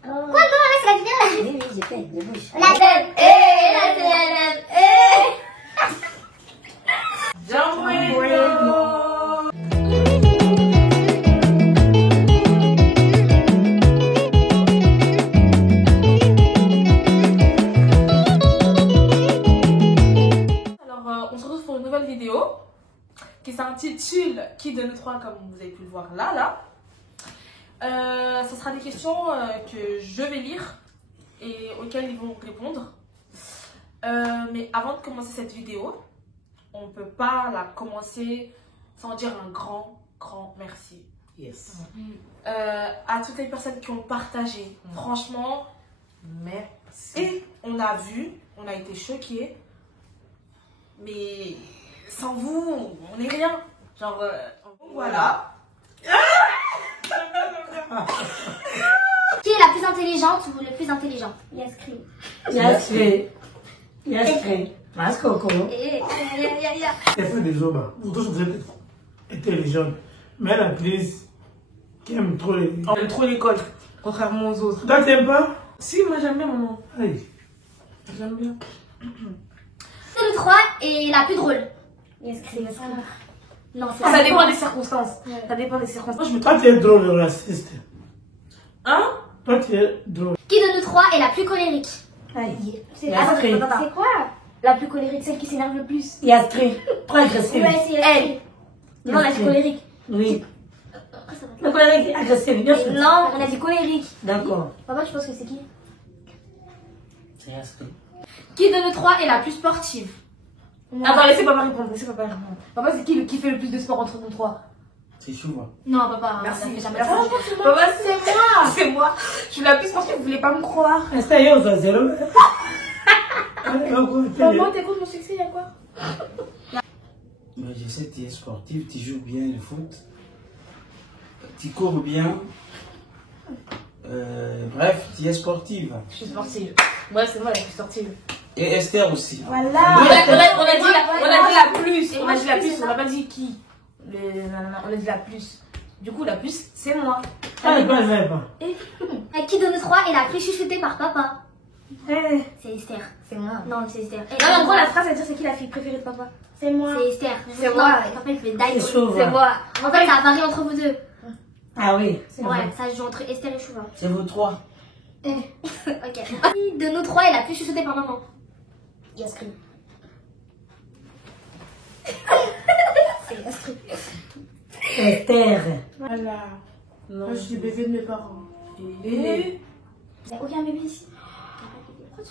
Quoi, non, là, c'est la vidéo, là. Oui, j'ai fait, je bouge. La CLM, la CLM, Alors, on se retrouve pour une nouvelle vidéo qui s'intitule Qui de nous trois, comme vous avez pu le voir là. Ce sera des questions que je vais lire et auxquelles ils vont répondre. Mais avant de commencer cette vidéo, on ne peut pas la commencer sans dire un grand merci. Yes. À toutes les personnes qui ont partagé. Franchement, merci. Et on a vu, on a été choqués. Mais sans vous, on n'est rien. Genre, voilà. Qui est la plus intelligente ou le plus intelligent? Yaskri. Yaskri. Mas Coco. Les frères des hommes, vous tous vous êtes intelligents. Mais la plus qui aime trop les. On aime trop l'école, contrairement aux autres. Toi, t'aimes pas? Si, moi j'aime bien, maman. Aïe. J'aime bien. Qui de nous trois est la plus drôle? Yaskri. Non, c'est Ça dépend des circonstances. Ça dépend des circonstances. Toi, tu es drôle raciste. Hein? Toi, tu es drôle. Qui de nous trois est la plus colérique? Aïe. C'est Yaskri. C'est quoi? La plus colérique, celle qui s'énerve le plus. Yaskri. Trop agressive. Ouais, c'est elle. Non, la plus colérique. Oui. Après, ça va. Le colérique agressive. Bien sûr. Non, on a dit colérique. D'accord. Papa, tu penses que c'est qui? C'est Yaskri. Qui de nous trois est la plus sportive? Attends, laissez papa répondre. Papa, c'est qui fait le plus de sport entre nous trois? C'est Chouva. Non, papa. Merci. on a fait jamais Merci. ça. Papa, c'est moi. C'est moi. Je suis la plus sportive, vous voulez pas me croire. Est-ce yo, ça, zéro? Maman, t'écoutes mon succès, il y a quoi? Mais je sais que tu es sportif, tu joues bien le foot. Tu cours bien. Bref, tu es sportive. Je suis sportive. Ouais, c'est moi la plus sportive. Et Esther aussi. On a dit la plus. On a dit la plus, on n'a pas dit qui. On a dit la plus. Du coup, la plus, c'est moi. Ah, pas vrai, pas. Qui de nous trois est la plus chouchoutée par papa? C'est Esther. C'est moi. Non, c'est Esther. Non, mais en gros, la phrase, elle dit c'est qui la fille préférée de papa? C'est moi. C'est Esther. C'est moi. Papa, il fait die. C'est Chouva. C'est moi. En fait, ça varie entre vous deux. Ah oui. Ouais, ça se joue entre Esther et Chouva. C'est vous trois. Ok. Qui de nous trois est la plus chouchoutée par maman? Yaskri. C'est Yaskri. Esther. Voilà. Non. Moi, je suis bébé de mes parents. Et. Il n'y a aucun bébé ici.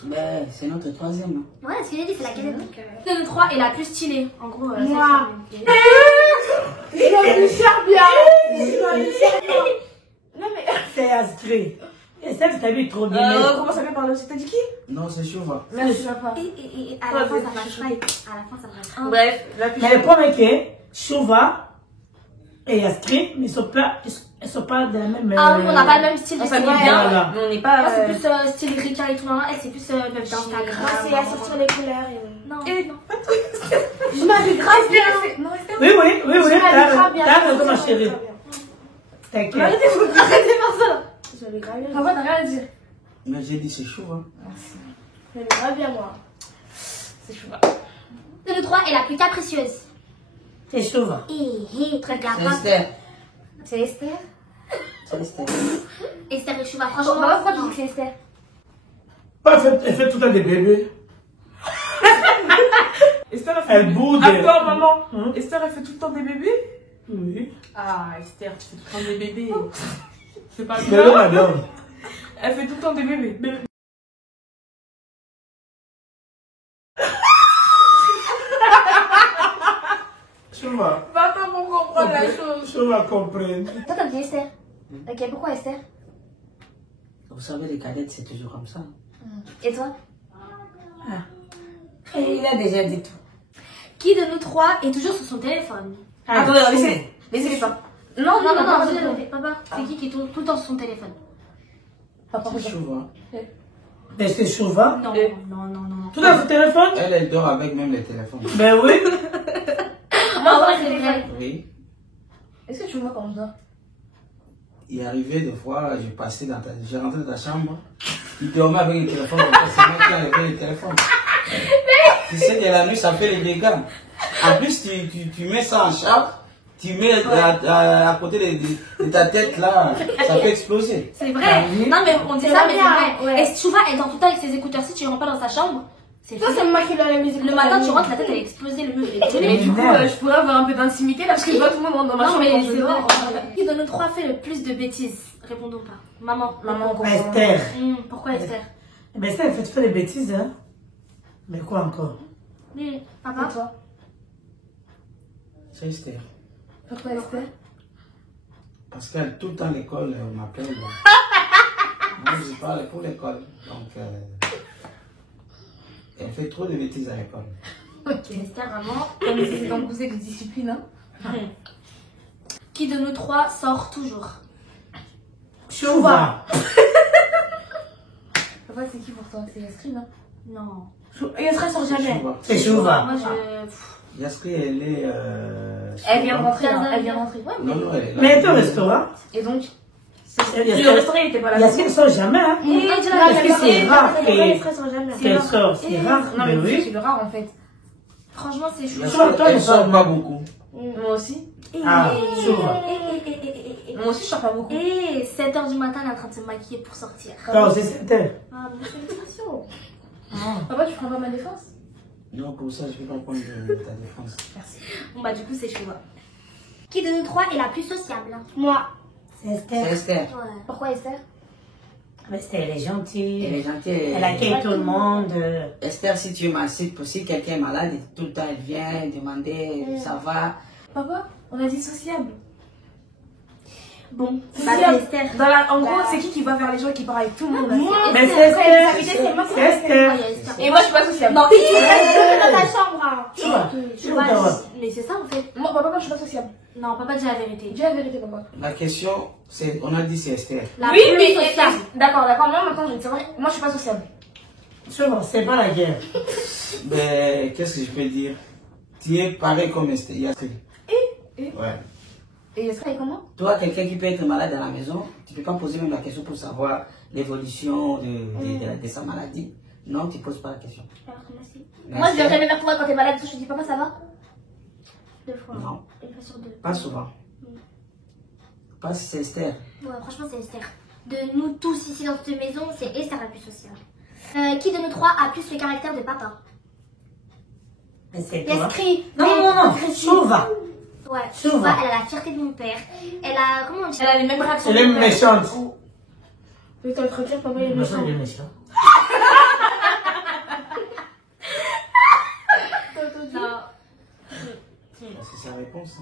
Ben, c'est notre troisième. Ouais, ce que j'ai dit, c'est la galette. Qui de nous trois est la plus stylée? En gros, Moi. c'est Il a du bien. Non, mais. C'est Yaskri. Esther, tu t'habilles trop bien. Comment ça fait parler aussi? T'as dit qui? Non, c'est Chouva. Là, je sais pas. Et à la fin, ça va fight. À la fin, ça va fight. Bref, la plus. Mais le problème est que Chouva et Yaskri, mais ils sont pas de la même. Ah oui, on n'a pas le même style de On s'habille style. bien, Voilà. mais on n'est pas. Moi, c'est plus style Ricard et tout. Elle, c'est plus meuf d'Instagram. Moi, c'est à sortir les couleurs. Non. Je m'habille grave bien. Non, Esther. Oui. Je m'habille grave bien. T'as raison, ma chérie. Mais T'inquiète. arrêtez de faire ça. Je m'habille grave bien. Papa, t'as rien à dire. Mais j'ai dit c'est Chouva. Je m'habille grave bien, moi. C'est chou. De nous trois est la plus capricieuse. C'est Chouva. Très C'est capable. Esther. C'est Esther. C'est Esther. Esther et Chouva, Papa, franchement. pourquoi tu dis que c'est Esther? Elle fait tout le temps des bébés. Esther, elle fait. Elle boude. Attends, maman. Hein? Esther, elle fait tout le temps des bébés? Oui. Ah, Esther, tu fais tout le temps des bébés. C'est pas Mais non, grave. madame. Elle fait tout le temps des bébés. Tu vas. Papa, pour comprendre la chose. Tu vas comprendre. Toi, t'as dit Esther. Ok, pourquoi Esther? Vous savez, les cadettes, c'est toujours comme ça. Et toi? Et il a déjà dit tout. Qui de nous trois est toujours sur son téléphone? Attendez, laissez-les pas. Non, papa, papa, c'est qui est tout le temps sur son téléphone? Papa, C'est Chouva. Mais c'est Chouva. Non, Et- non. Tout dans son téléphone? Elle dort avec même les téléphones. Ben oui. Moi, Ah ouais, c'est vrai. Oui. Est-ce que tu me vois comme ça? Il est arrivé des fois, j'ai rentré dans ta chambre, il dormait avec le téléphone, comme ça, c'est moi qui ai enlevé le téléphone. Tu sais que la nuit, ça fait les dégâts. En plus, tu mets ça en charge, tu mets à côté de ta tête là, ça peut exploser. C'est vrai. Non, mais on dit ça, mais c'est vrai. Ouais. Et Chouva, elle dort tout le temps avec ses écouteurs. Si tu rentres pas dans sa chambre, c'est Ça, fini. c'est moi qui l'ai mis. Le matin, tu rentres, la tête elle est explosée, le mur il est Mais du coup, Merde. je pourrais avoir un peu d'intimité là parce que je vois tout le monde dans ma Non, chambre. mais quand je c'est vrai. dors. Qui de nous trois fait le plus de bêtises? Répondons pas. Maman. Maman, Esther. Pourquoi Esther? Mais Esther, tu fais des bêtises, hein? Mais quoi encore? Papa? Et toi? C'est Esther. Pourquoi Esther? Parce qu'elle, tout le temps à l'école, elle m'appelle. Moi, je parle pour l'école. Donc, elle fait trop de bêtises à l'école. Ok, Esther, maman. Comme si c'est ton cousin de discipline, hein? Qui de nous trois sort toujours? Chouva. Papa, c'est qui pour toi? C'est Yasri, non? Non. Yasri sort jamais. C'est Chouva. Moi, je. Yaskri, elle est. Elle vient de rentrer, Quinze hein. ans. Elle vient de rentrer. Ouais, Non, non, elle est là. Mais elle est au restaurant. Et donc? Il y a- Le restaurant, il était pas là. Yasmine ne sort jamais, hein? Parce que c'est rare Yasri sort jamais. qu'elle sort. C'est rare. Non, mais Mais c'est oui. le rare en fait. Franchement, c'est chou. Yaskri, elle sort pas beaucoup. Moi aussi. Ah, Chouva. Moi aussi, je sors pas beaucoup. Et 7h du matin, elle est en train de se maquiller pour sortir. Toi aussi, c'était. Ah, bon, félicitations. Papa, tu prends pas ma défense? Non, pour ça, je ne vais pas prendre ta défense. Merci. Bon, bah, du coup, c'est Chouva. Qui de nous trois est la plus sociable? Moi. C'est C'est Esther. Esther. Ouais. Pourquoi Esther? Mais Esther, elle est gentille. Elle est gentille. Elle accueille tout le monde. Esther, si tu es malade, si quelqu'un est malade, tout le temps elle vient demander ça va. Papa, on a dit sociable. Bon, bah, Sociable. c'est Esther. En gros, c'est qui va vers les gens et qui parle avec tout le monde? Moi. Mais c'est Esther. C'est moi. C'est Esther. Et moi, je suis pas sociable. Non, dans ta chambre. hein. Chouva. Chouva, Chouva. mais c'est ça en fait. Moi, papa, je suis pas sociable. Non, papa, dis la vérité. Dis la vérité, papa. La question, c'est, on a dit c'est Esther. La Oui, plus mais sociable. d'accord. Moi, maintenant, je vais te dire, moi, je suis pas sociable. Chouva, c'est pas la guerre. Mais qu'est-ce que je peux dire? Tu es pareil comme Esther. Yaskri. Et Ouais. Et Esther, est comment? Toi, quelqu'un qui peut être malade à la maison, tu ne peux pas poser même la question pour savoir l'évolution de sa maladie. Non, tu ne poses pas la question. Alors, merci. Mais Moi, je viens Esther, jamais vers toi quand t'es malade. Je te dis, papa, ça va? 2 fois. Non. Une fois sur 2. Pas souvent. Pas c'est Esther. Ouais, franchement, c'est Esther. De nous tous ici dans cette maison, c'est Esther la plus sociale. Qui de nous trois a plus le caractère de papa? Mais c'est toi. Yasri. Non. Chouva. Ouais, Chouva. Chouva, elle a la fierté de mon père. Elle a, comment on dit? Elle a les mêmes réactions. Elle est méchante. Peut-être dire, papa, il est Mais méchant. ça, elle est méchante. Non. C'est sa réponse.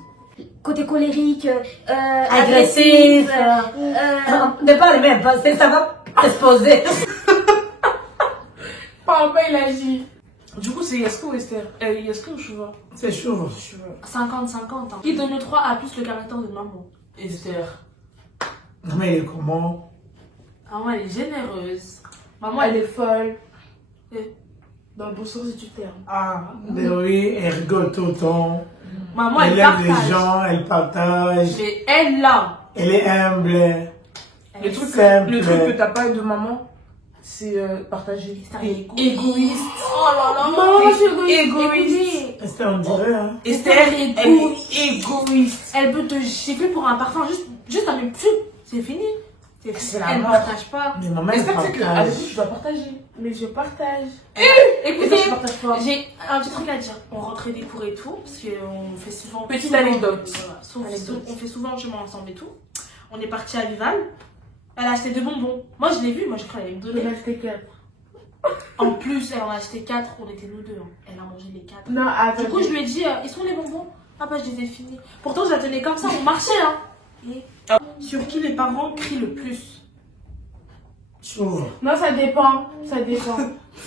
Côté colérique, Agressif. Ne parle même pas, ça va exploser. Papa, il agit. Du coup, c'est Yasko ou Esther? Yasko ou Chouva? C'est chaud. 50-50. Hein. Qui de nous trois a plus le caractère de maman? Esther. Mais comment? Maman, elle est généreuse. Maman, Elle est folle. est dans le bon sens du terme. Ah, mais oui, elle rigole tout le temps. Maman, Elle elle aime partage. les gens, elle partage. Mais elle, là, Elle est humble. elle Le est truc, simple. le truc que t'as pas de maman, c'est partager. Et Égoïste. Oh là là. Maman, je suis Égoïste. Esther, on dirait, hein. Esther, elle est égoïste. Elle peut te gifler pour un parfum, juste un même pub. C'est fini. C'est la Elle ne mort. partage pas. Mais maman, elle Esther, c'est que partage. avec vous, tu dois partager. Mais je partage. Écoutez, Écoutez, je partage pas. j'ai un petit truc à dire. On rentrait des cours et tout, parce qu'on fait souvent. Petite anecdote. Voilà, Anecdote. on fait souvent le chemin ensemble et tout. On est parti à Vival. Elle a acheté 2 bonbons. Moi, je l'ai vu, moi, je crois qu'elle allait me donner. Je vais acheter 4. En plus, elle en a acheté 4, on était nous 2. Hein. Elle a mangé les 4. Non, attends. Du coup, je lui ai dit, ils sont les bonbons? Ah bah, je les ai finis. Pourtant, je la tenais comme ça, on marchait, hein. Et... Sur qui les parents crient le plus? Chauve. Non, ça dépend. Ça dépend.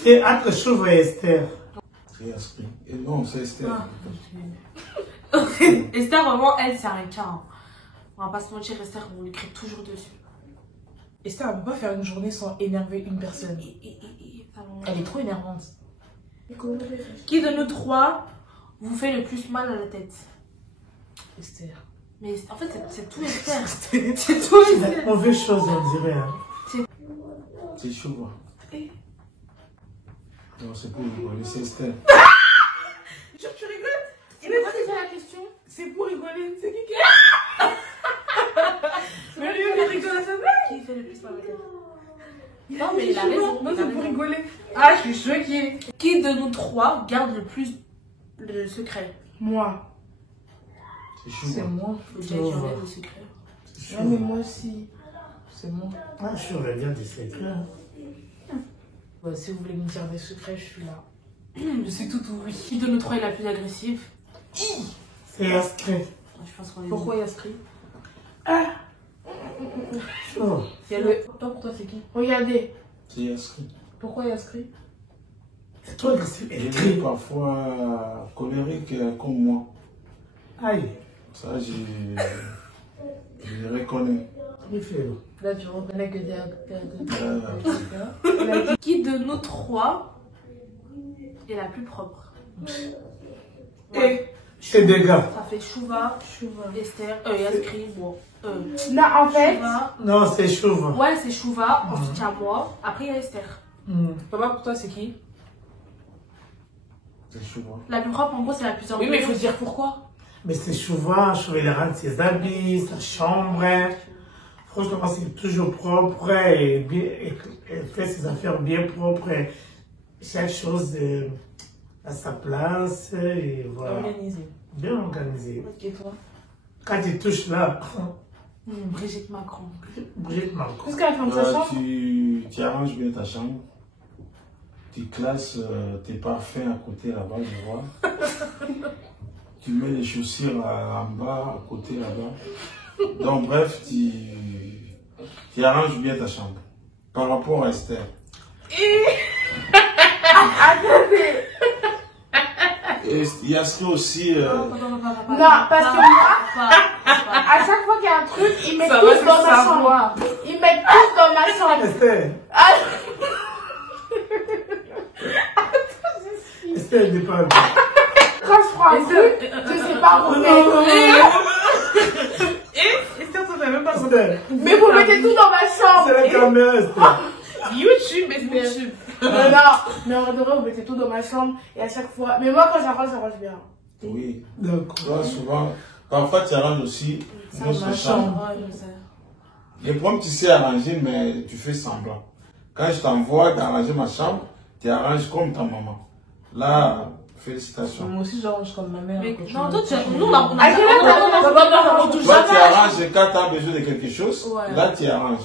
C'est entre Chauve et Esther. C'est Yaskri. Et non, c'est Esther. Esther, vraiment, elle, c'est un cas. Hein. On va pas se mentir, Esther, on lui crie toujours dessus. Esther, elle peut pas faire une journée sans énerver une personne. Elle est trop énervante. Qui de nous trois vous fait le plus mal à la tête? Esther. Mais en fait, c'est tout Esther. C'est tout C'est la mauvaise chose, on dirait. Hein. C'est chaud. Non, c'est pour rigoler, c'est Esther. Tu rigoles? Mais moi, c'est pas la question. C'est pour rigoler. C'est qui Mais lui, il rigole à sa blague. Qui fait le plus mal à la tête? Non, mais il a raison. Non, c'est pour rigoler. Ah, je suis choquée. Qui de nous trois garde le plus le secret? Moi. C'est chaud. C'est moi. Faut déjà qu'il enlève le secret. Non, mais moi aussi. C'est moi. Ah, je suis on va dire des secrets. Bah, si vous voulez me dire des secrets, je suis là. Je sais tout oui. Qui de nous trois est la plus agressive? C'est inscrit. Je pense qu'on est. Pourquoi Yaskri? Chaud. Il y a le... Toi, pour toi, c'est qui? Regardez. C'est Yaskri. Pourquoi Yaskri? C'est toi qui c'est Il est écrit. parfois colérique comme moi. Aïe. Ça, je le reconnais. Il fait. Là, tu reconnais que t'es Qui de nous trois est la plus propre? Et c'est des gars. Ça fait Chouva, Esther, Yaskri, bon. Non, en fait... Chouva. Non, c'est chauve. Ouais, c'est Chouva, ensuite il y a moi, après il y a Esther. Papa, pour toi, c'est qui? C'est chaud. La plus propre, en gros, c'est la plus Oui, mais il faut dire pourquoi. Mais c'est souvent, il rend ses habits, sa chambre. Franchement, c'est toujours propre et bien, elle fait ses affaires bien propres. Et chaque chose à sa place et voilà. Organisé. Bien organisé. Et toi? Quand tu touches là, Brigitte Macron. Brigitte Macron. Qu'est-ce qu'elle fait dans sa chambre? Tu arranges bien ta chambre. Tu classes tes parfums à côté là-bas, je vois. Tu mets les chaussures en bas, à côté là-bas. Donc bref, tu arranges bien ta chambre. Par rapport à Esther. Et Yaskri aussi. Non, parce que moi, à chaque fois qu'il y a un truc, ils mettent tous dans ma chambre. Ils mettent tous dans ma chambre. Esther. Esther, elle n'est pas. Quand je prends un truc, je sais pas où mettre. Esther, ça fait même pas Esther. Mais vous mettez tout dans ma chambre. C'est la caméra, Esther. YouTube, mais YouTube. Non, mais en vrai, vous mettez tout dans ma chambre et à chaque fois. Mais moi, quand j'arrange bien. Oui. D'accord. Toi, souvent, parfois tu arranges aussi notre chambre. Ouais, je sais. Les problèmes, tu sais arranger, mais tu fais semblant. Quand je t'envoie d'arranger ma chambre, tu arranges comme ta maman. Là, félicitations. Moi aussi, j'arrange comme ma mère. Mais non, toi, nous, on a À quelle heure on touche Toi, tu jamais? arranges quand tu as besoin de quelque chose. Ouais. Là, tu arranges.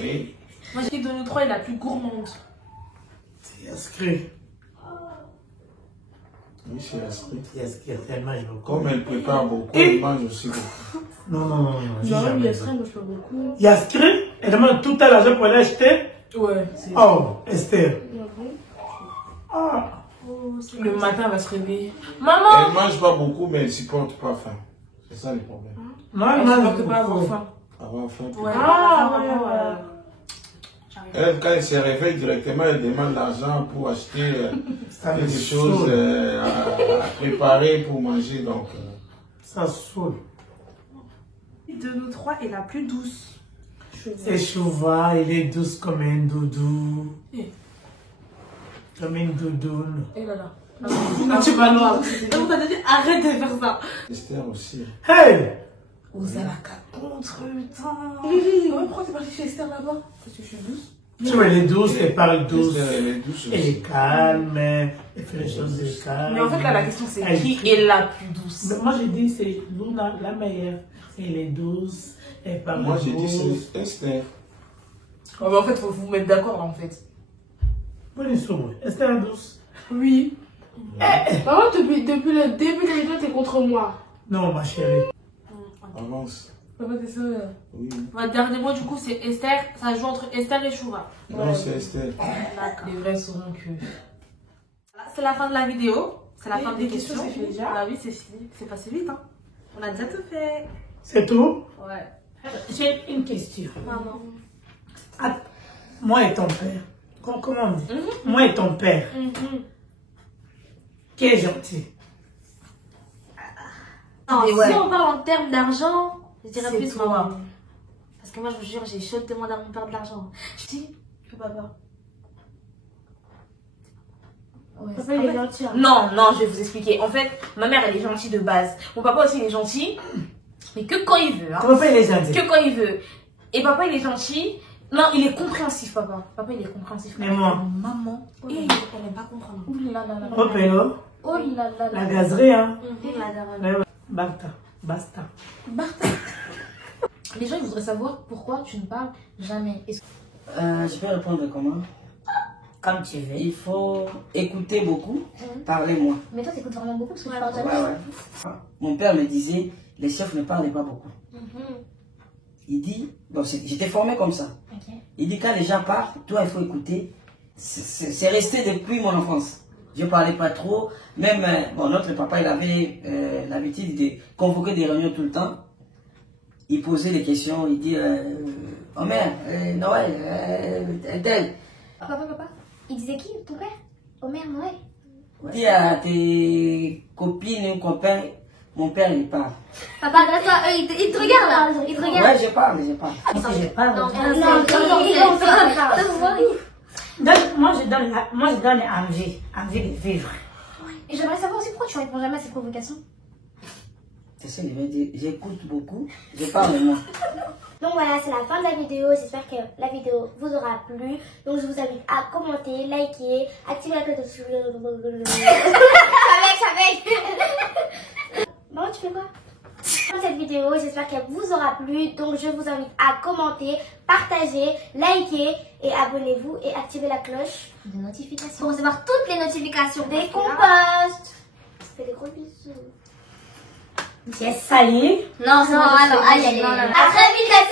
Oui. Moi, qui de nous trois est la plus gourmande? C'est inscrit. Oui, c'est Yaskri. Yaskri, elle mange beaucoup. Comme elle prépare beaucoup, elle mange aussi beaucoup. Non, non, non, non. j'ai Non, jamais mais ça. Yaskri, moi, je peux beaucoup. Yaskri, elle demande tout à l'argent pour aller acheter. Ouais, c'est Oh, Esther. Ah. Le matin, elle va se réveiller. Elle Maman! ne mange pas beaucoup, mais elle ne supporte pas faim. C'est ça le problème. Non, Elle non, ne non, peut pas avoir faim. Avoir faim. Ouais. Ah, ouais. Elle, quand elle se réveille directement, elle demande l'argent pour acheter ça me quelque chose saoule. à préparer pour manger. Donc, Ça saoule. Qui de nous trois est la plus douce? C'est Chouva, il est douce comme un doudou. Comme une doudoune. Et là, là. Non, tu vas noir. On t'a dit arrête de faire ça. Esther aussi. Hey! Vous allez à contre, putain. Pourquoi t'es partie chez Esther là-bas? Parce que je suis douce. Tu vois, elle est douce, elle parle douce. Esther, elle est douce Elle aussi. est calme, elle fait les choses de calme. Mais en fait, là, la question, c'est Elle qui est la plus douce? Mais moi, j'ai dit, c'est Luna, la meilleure. Elle est douce, elle parle Moi, j'ai dit douce. c'est Esther. Oh, mais en fait, faut vous mettre d'accord là en fait. Bonne histoire, Esther est douce. Oui. Maman, depuis le début de l'émission, t'es contre moi. Non, ma chérie. Avance. Papa, t'es sûr? Oui. Votre dernier mot, du coup, c'est Esther. Ça joue entre Esther et Chouva. Non, c'est Esther. D'accord. Les vrais sauront que. Voilà, c'est la fin de la vidéo. C'est la Et fin des les questions, questions. c'est fait déjà? Bah oui, c'est fini. C'est passé vite, hein. On a déjà tout fait. C'est tout? Ouais. J'ai une question. Maman. Ah, moi et ton père. Comment on dit? Moi et ton père. Qui est gentil? Non, Et si ouais. on parle en termes d'argent, je dirais C'est plus toi. moi. Parce que moi, je vous jure, j'ai chaud de demander à mon père de l'argent. Je dis que papa. Ouais, Papa, il est gentil. Hein. Non, non, je vais vous expliquer. En fait, ma mère, elle est gentille de base. Mon papa aussi, il est gentil. Mais que quand il veut. Hein. Ton papa, il est gentil. Que quand il veut. Et papa, il est gentil. Non, il est compréhensif, papa. Papa, il est compréhensif. Mais moi. Maman. Et elle aime pas comprendre. Ouh là là là. Oh, pélo. Oh là là La là. gazerie, hein. La daronne. Ouais, ouais. Basta. Basta. Martha. Les gens, ils voudraient savoir pourquoi tu ne parles jamais. Je peux répondre comment? Comme tu veux. Il faut écouter beaucoup, parler moins. Mais toi, t'écoutes vraiment beaucoup parce que tu parles Ouais, jamais. ouais. Mon père me disait, les chefs ne parlaient pas beaucoup. Il dit, bon, j'étais formé comme ça. Ok. Il dit, quand les gens parlent, toi, il faut écouter. C'est resté depuis mon enfance. Je ne parlais pas trop. Même, bon, notre papa, il avait l'habitude de convoquer des réunions tout le temps. Il posait des questions. Il dit, Omer, Noël, tel. Papa, il disait qui, ton père? Omer, Noël. Dis à tes copines ou copains, mon père, il parle. Papa, toi, il te regarde là. Il te regarde. Ouais, je parle. Si je parle. Non, Moi, je donne envie de vivre. Et j'aimerais savoir aussi pourquoi tu réponds jamais à cette provocation. C'est ça, je vais dire, j'écoute beaucoup, je parle moins. Donc voilà, c'est la fin de la vidéo. J'espère que la vidéo vous aura plu. Donc je vous invite à commenter, liker, activer la cloche de... Maman, tu fais quoi? Cette vidéo, j'espère qu'elle vous aura plu. Donc je vous invite à commenter, partager, liker et abonnez-vous et activez la cloche de notification pour recevoir toutes les notifications dès qu'on poste. Je vous fais des gros bisous. Yes, salut. Non, aïe, aïe, aïe. À très vite, la